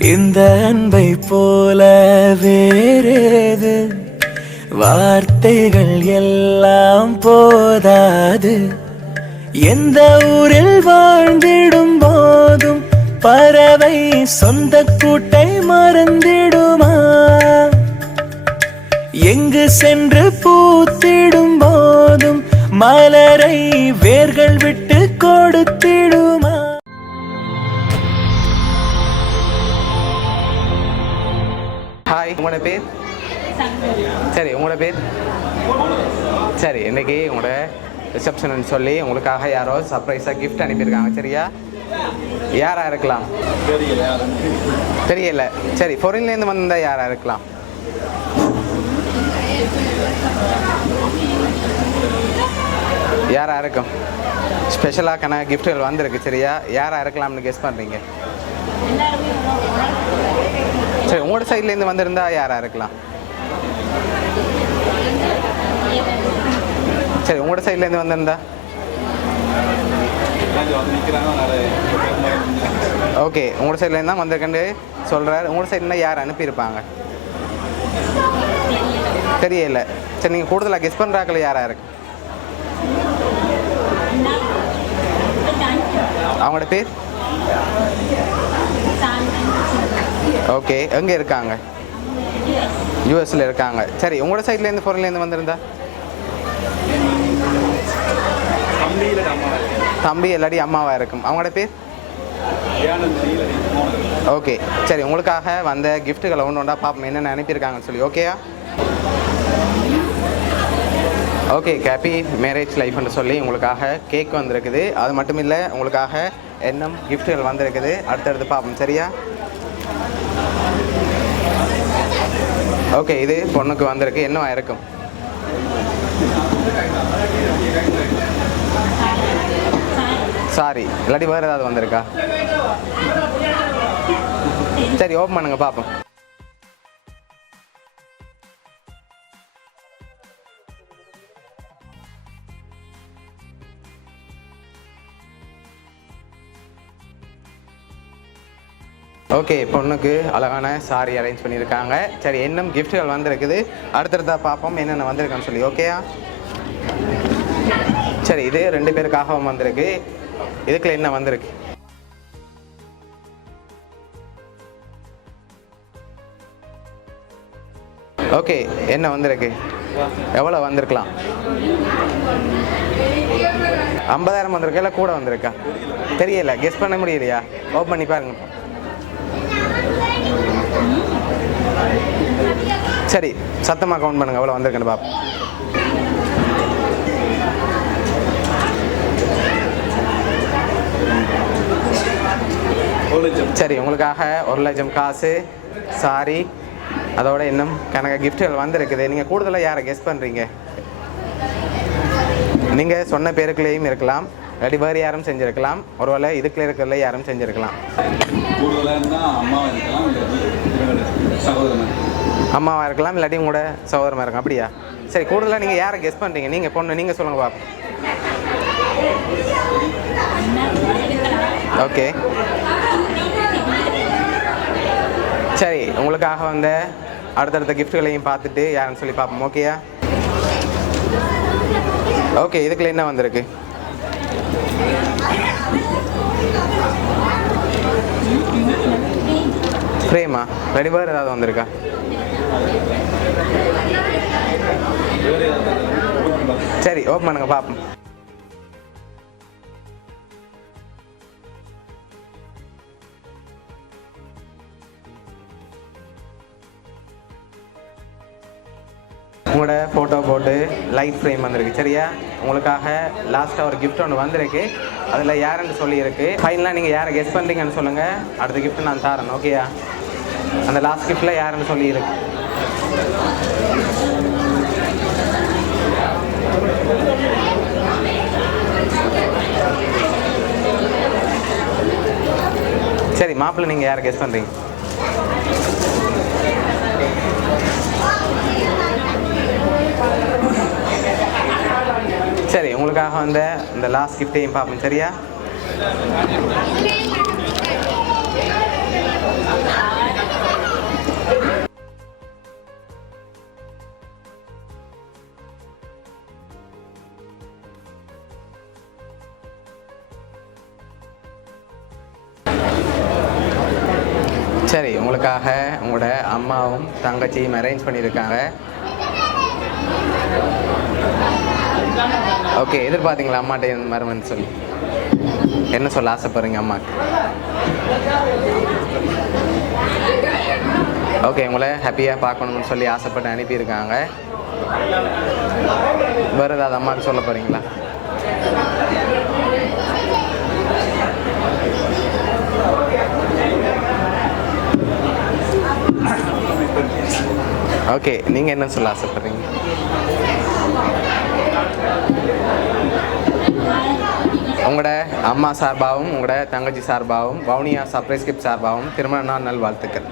இந்த அன்பை போல வேறேது? வார்த்தைகள் எல்லாம் போதாது. எந்த ஊரில் வாழ்ந்திடும் போதும் பறவை சொந்த கூட்டை மறந்திடுமா? எங்கு சென்று பூத்திடும் போதும் மலரை வேர்கள் விட்டு உங்களோட பேர்? சரி உங்களோட பேர்? சரி இன்னைக்கு உங்களோட ரிசப்ஷன் சொல்லி உங்களுக்காக யாரோ சர்ப்ரைஸாக கிஃப்ட் அனுப்பியிருக்காங்க சரியா? யாரா இருக்கலாம்? தெரியல. சரி ஃபொரின்லேருந்து வந்திருந்தா யாரா இருக்கலாம்? யாரா இருக்கும்? ஸ்பெஷலாக கணக்கு கிஃப்ட்டுகள் வந்திருக்கு சரியா? யாரா இருக்கலாம்னு கெஸ் பண்ணுறீங்க சரி உங்களோட சைட்லேருந்து வந்திருந்தா யாரா இருக்கலாம்? சரி உங்களோட சைட்லேருந்து வந்திருந்தா? ஓகே உங்களோட சைட்லேருந்து தான் வந்திருக்கேன்னு சொல்கிறார் உங்களோட சைட்லேருந்து யார் அனுப்பியிருப்பாங்க? தெரியல. சரி நீங்கள் கூடுதலாக கெஸ் பண்ணுறாக்கள் யாராக இருக்கு? அவங்களோட பேர்? ஓகே எங்கே இருக்காங்க? யூஎஸ்ல இருக்காங்க. சரி உங்களோட சைட்லேருந்து ஃபாரின்லேருந்து வந்திருந்தா? தம்பி இல்லாடி அம்மாவா இருக்கும். அவங்களோட பேர்? ஓகே சரி உங்களுக்காக வந்த கிஃப்ட்டுகளை ஒன்று ஒன்றா பார்ப்போம் என்னென்ன அனுப்பியிருக்காங்கன்னு சொல்லி ஓகேயா ஓகே ஹாப்பி மேரேஜ் லைஃப்னு சொல்லி உங்களுக்காக கேக் வந்திருக்குது. அது மட்டும் இல்லை உங்களுக்காக என்ன கிஃப்ட்டுகள் வந்திருக்குது. அடுத்தடுத்து பார்ப்போம் சரியா? ஓகே இது பொண்ணுக்கு வந்திருக்கு. என்ன இருக்கும் சாரி இல்லாட்டி வேறு ஏதாவது வந்திருக்கா? சரி ஓப்பன் பண்ணுங்க பார்ப்போம் ஓகே பொண்ணுக்கு அழகான சாரி அரேஞ்ச் பண்ணியிருக்காங்க. சரி இன்னும் கிஃப்ட்டுகள் வந்திருக்குது. அடுத்தடுத்தா பார்ப்போம் என்னென்ன வந்திருக்குன்னு சொல்லி ஓகேயா சரி இது ரெண்டு பேருக்காகவும் வந்திருக்கு. இதுக்குள்ள என்ன வந்திருக்கு? ஓகே என்ன வந்திருக்கு? எவ்வளோ வந்திருக்கலாம்? ஐம்பதாயிரம் வந்திருக்கா? இல்லை கூட வந்திருக்கா? தெரியல கெஸ் பண்ண முடியலையா? ஓப்பன் பண்ணி பாருங்க. சரி சத்தமாக கவுண்ட் பண்ணுங்க எவ்வளோ வந்திருக்குன்னு பாப்போம். சரி உங்களுக்காக ஒரு லட்சம் காசு சாரி அதோட இன்னும் கணக்கு கிஃப்ட்டுகள் வந்திருக்குது. நீங்கள் கூடுதலாக யாரை கெஸ் பண்ணுறீங்க நீங்கள் சொன்ன பேருக்குள்ளேயும் இருக்கலாம். இல்லாட்டி வேறு யாரும் செஞ்சுருக்கலாம். ஒருவேளை இதுக்குள்ள இருக்கிறதுல யாரும் செஞ்சுருக்கலாம். அம்மாவாக இருக்கலாம் இல்லாட்டி உங்களோட சகோதரமாக இருக்கும் அப்படியா? சரி கூடுதலாக நீங்கள் யாரை கெஸ் பண்ணுறீங்க நீங்கள் பொண்ணு நீங்கள் சொல்லுங்கள் பாப்போம். ஓகே சரி உங்களுக்காக வந்த அடுத்தடுத்த கிஃப்ட்டுகளையும் பார்த்துட்டு யாருன்னு சொல்லி பார்ப்போம். ஓகேயா ஓகே இதுக்குள்ள என்ன வந்திருக்கு? பிரேமா ரெடி வேறு ஏதாவது வந்திருக்கா? சரி ஓப்பன் பண்ணுங்க பார்ப்போம் உங்களோட ஃபோட்டோ போட்டு லைட் ஃப்ரேம் வந்திருக்கு சரியா? உங்களுக்காக லாஸ்ட்டாக ஒரு கிஃப்ட் ஒன்று வந்திருக்கு. அதில் யாருன்னு சொல்லியிருக்கு. ஃபைனலாக நீங்கள் யாரை கெஸ் பண்ணுறீங்கன்னு சொல்லுங்கள் அடுத்த கிஃப்ட் நான் தரேன் ஓகேயா அந்த லாஸ்ட் கிஃப்டில் யாருன்னு சொல்லியிருக்கு சரி மாப்பிள்ளை நீங்கள் யாரை கெஸ் பண்ணுறீங்க சரி உங்களுக்காக வந்த இந்த லாஸ்ட் கிஃப்டையும் பார்ப்போம் சரியா? சரி உங்களுக்காக உங்களோட அம்மாவும் தங்கச்சியும் அரேஞ்ச் பண்ணியிருக்காங்க. ஓகே எதிர்பார்த்தீங்களா அம்மாட்ட என் மாதிரி சொல்லி? என்ன சொல்ல ஆசைப்படுறீங்க அம்மாக்கு? ஓகே உங்களை ஹாப்பியாக பார்க்கணும்னு சொல்லி ஆசைப்பட்டு அனுப்பியிருக்காங்க. வேறு ஏதாவது அம்மாவுக்கு சொல்ல போகிறீங்களா ஓகே நீங்கள் என்ன சொல்ல ஆசைப்படுறீங்க? உங்களோட அம்மா சார்பாகவும் உங்களோட தங்கச்சி சார்பாகவும் வவுனியா சர்ப்ரைஸ் கிஃப்ட் சார்பாகவும் திருமண நாள் நல்வாழ்த்துக்கள்.